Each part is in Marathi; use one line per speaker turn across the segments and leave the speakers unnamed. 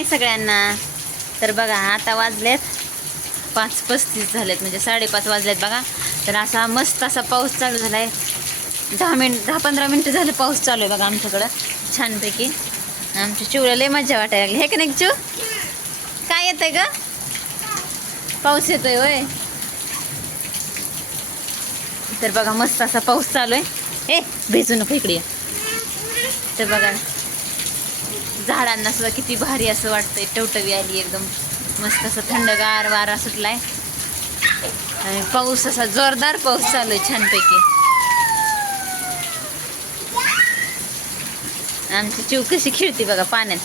हाय सगळ्यांना. तर बघा आता वाजलेत पाच पस्तीस झालेत म्हणजे साडेपाच वाजलेत बघा. तर असा मस्त असा पाऊस चालू झाला आहे दहा मिनिट दहा पंधरा मिनटं झाले पाऊस चालू आहे बघा आमच्याकडं. छानपैकी. आमच्या चिवला लय मजा वाटायला लागली. हे का नाही चिव? काय येतंय का पाऊस येतोय होय. तर बघा मस्त असा पाऊस चालू आहे. ए भेजू नको इकडे ये. तर बघा. झाडांना सुद्धा किती भारी असं वाटतंय. टवटवी आली एकदम. मस्त असं थंडगार वारा सुटलाय. आणि पाऊस असा जोरदार पाऊस चालू आहे छानपैकी. आमची चिव कशी खेळते बघा पाण्यात.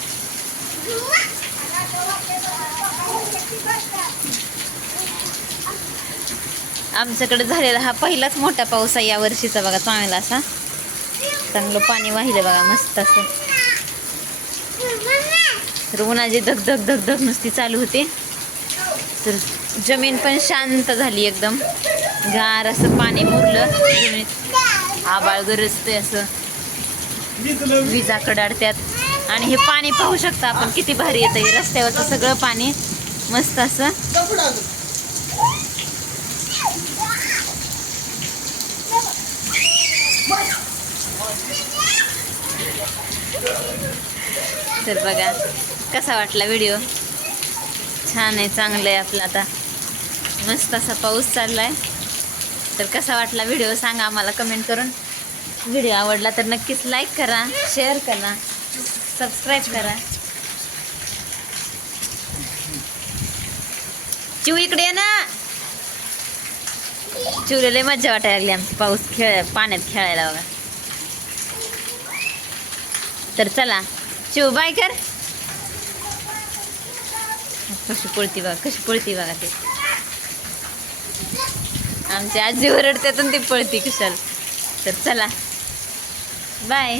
आमच्याकडे झालेला हा पहिलाच मोठा पाऊस आहे या वर्षीचा बघा चांगला असा. चांगलं पाणी वाहिलं बघा मस्त असं. तर उन्हाची धग धग धग धग नुसती चालू होते. तर जमीन पण शांत झाली एकदम. गार असं पाणी मुरलं. जमिनीत आबाळ गरजते असं. विजा कडाडत्यात. आणि हे पाणी पाहू शकता आपण किती भारी येतं. हे रस्त्यावरचं सगळं पाणी मस्त असं. तर बघा. कसा वाटला व्हिडिओ छान आहे चांगलं आहे आपलं आता. मस्त असा पाऊस चालला आहे तर कसा वाटला व्हिडिओ सांगा आम्हाला कमेंट करून. व्हिडिओ आवडला तर नक्कीच लाईक करा शेअर करा सबस्क्राईब करा. चिव इकडे ना. चिवलेले मज्जा वाटायला लागली आमची पाऊस खेळ पाण्यात खेळायला बघा. तर चला चिव बाय कर. कशी पळती बघा कशी पळती बघा ते. आमची आजी ओरडते ती पळती कुशाल. तर चला. बाय